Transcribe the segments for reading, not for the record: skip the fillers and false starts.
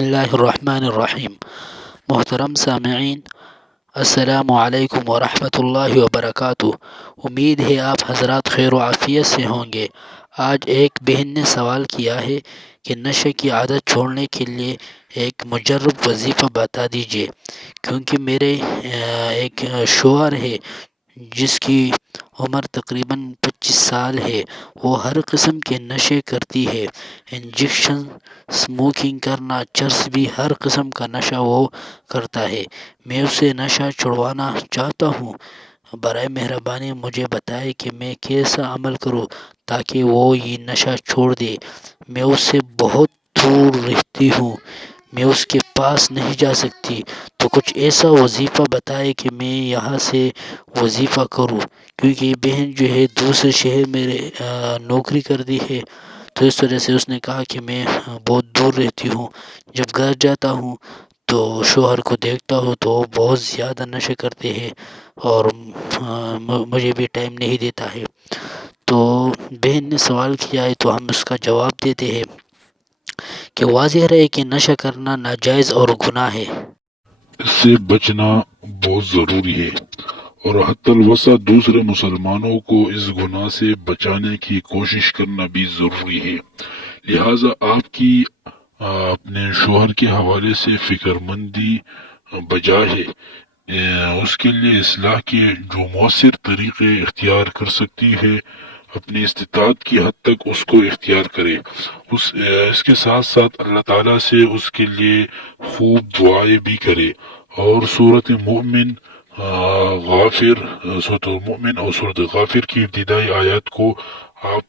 اللہ الرحمن الرحیم۔ محترم سامعین، السلام علیکم ورحمۃ اللہ وبرکاتہ۔ امید ہے آپ حضرات خیر و عافیت سے ہوں گے۔ آج ایک بہن نے سوال کیا ہے کہ نشے کی عادت چھوڑنے کے لیے ایک مجرب وظیفہ بتا دیجیے، کیونکہ میرے ایک شوہر ہے جس کی عمر تقریباً 25 سال ہے۔ وہ ہر قسم کے نشے کرتی ہے، انجیکشن، اسموکنگ کرنا، چرس بھی، ہر قسم کا نشہ وہ کرتا ہے۔ میں اسے نشہ چھڑوانا چاہتا ہوں۔ برائے مہربانی مجھے بتائیں کہ میں کیسا عمل کروں تاکہ وہ یہ نشہ چھوڑ دے۔ میں اس سے بہت دور رہتی ہوں، میں اس کے پاس نہیں جا سکتی، تو کچھ ایسا وظیفہ بتائے کہ میں یہاں سے وظیفہ کروں، کیونکہ یہ بہن جو ہے دوسرے شہر میں نوکری کرتی ہے، تو اس وجہ سے اس نے کہا کہ میں بہت دور رہتی ہوں۔ جب گھر جاتا ہوں تو شوہر کو دیکھتا ہوں تو وہ بہت زیادہ نشے کرتے ہیں اور مجھے بھی ٹائم نہیں دیتا ہے۔ تو بہن نے سوال کیا ہے تو ہم اس کا جواب دیتے ہیں کہ واضح رہے کہ نشہ کرنا ناجائز اور گناہ ہے۔ اس سے بچنا بہت ضروری ہے، اور حتی الوسع دوسرے مسلمانوں کو اس گناہ سے بچانے کی کوشش کرنا بھی ضروری ہے۔ لہٰذا آپ کی اپنے شوہر کے حوالے سے فکر مندی بجا ہے۔ اس کے لیے اصلاح کے جو مؤثر طریقے اختیار کر سکتی ہے، اپنی استطاعت کی حد تک اس کو اختیار کرے۔ اس کے ساتھ ساتھ اللہ تعالیٰ سے اس کے لیے خوب دعائیں بھی کرے، اور سورۃ المؤمن اور سورۃ غافر کی ابتدائی آیات کو آپ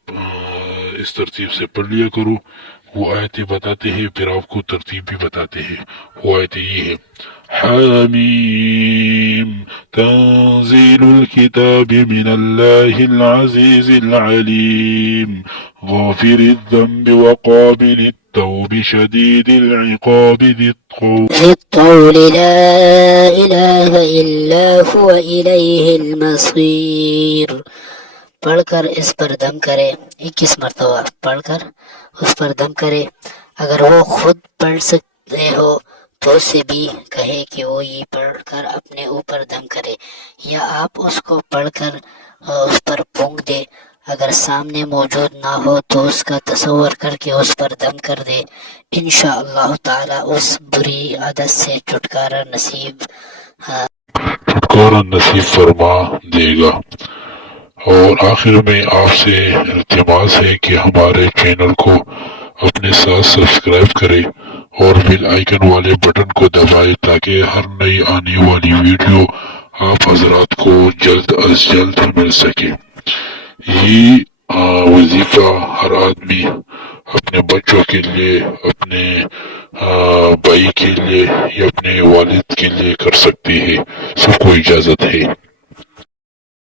اس ترتیب سے پڑھ لیا کرو۔ وہ آیتیں بتاتے ہیں، پھر آپ کو ترتیب بھی بتاتے ہیں۔ وہ آیتیں یہ ہے: حامیم تنزیل الکتاب من اللہ العزیز العلیم غافر الذنب وقابل التوب شدید العقاب ذی الطول لا الہ الا هو الیہ المصیر۔ پڑھ کر اس پر دم کرے، 21 مرتبہ پڑھ کر اس پر دم کرے۔ اگر وہ خود پڑھ سکتے ہو تو اس سے بھی کہے کہ وہ یہ پڑھ کر اپنے اوپر دم کرے، یا آپ اس کو پڑھ کر اس پر پھونک دے۔ اگر سامنے موجود نہ ہو تو اس کا تصور کر کے اس پر دم کر دے۔ انشاءاللہ تعالی اس بری عادت سے چھٹکارا نصیب فرما دے گا۔ اور آخر میں آپ سے التماس ہے کہ ہمارے چینل کو اپنے ساتھ سبسکرائب کرے اور بیل آئیکن والے بٹن کو دبائے، تاکہ ہر نئی آنے والی ویڈیو آپ حضرات کو جلد از جلد مل سکے۔ یہ وظیفہ ہر آدمی اپنے بچوں کے لیے، اپنے بھائی کے لیے یا اپنے والد کے لیے کر سکتی ہے۔ سب کو اجازت ہے۔